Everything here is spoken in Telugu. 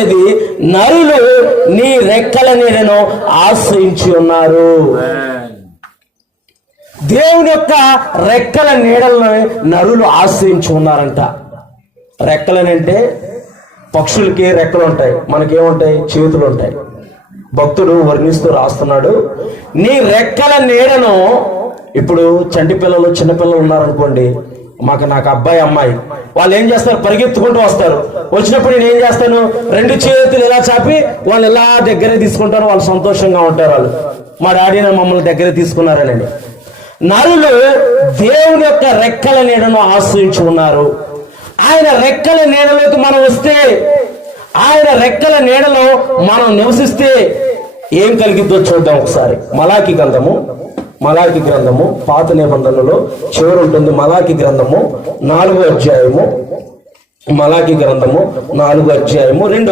చెప్పేది, నరులు నీ రెక్కల నీడను ఆశ్రయించి ఉన్నారు. దేవుని యొక్క రెక్కల నీడలను నరులు ఆశ్రయించి ఉన్నారంట. రెక్కలనంటే పక్షులకి రెక్కలు ఉంటాయి, మనకేముంటాయి? చేతులు ఉంటాయి. భక్తుడు వర్ణిస్తూ రాస్తున్నాడు, నీ రెక్కల నీడను. ఇప్పుడు చంటి పిల్లలు, చిన్నపిల్లలు ఉన్నారనుకోండి, నాకు అబ్బాయి అమ్మాయి, వాళ్ళు ఏం చేస్తారు? పరిగెత్తుకుంటూ వస్తారు. వచ్చినప్పుడు నేను ఏం చేస్తాను? 2 చేతులు ఇలా చాపి వాళ్ళు ఇలా దగ్గర తీసుకుంటారు. వాళ్ళు సంతోషంగా ఉంటారు. వాళ్ళు మా డాడీ మమ్మల్ని దగ్గర తీసుకున్నారని. నరులు దేవుని యొక్క రెక్కల నీడను ఆశ్రయించి ఉన్నారు. ఆయన రెక్కల నీడలోకి మనం వస్తే, ఆయన రెక్కల నీడలో మనం నివసిస్తే ఏం కలిగిద్దో చూద్దాం ఒకసారి. మలాకి గ్రంథము పాత నిబంధనలో చివరి ఉంటుంది. మలాకి గ్రంథము 4వ అధ్యాయము 2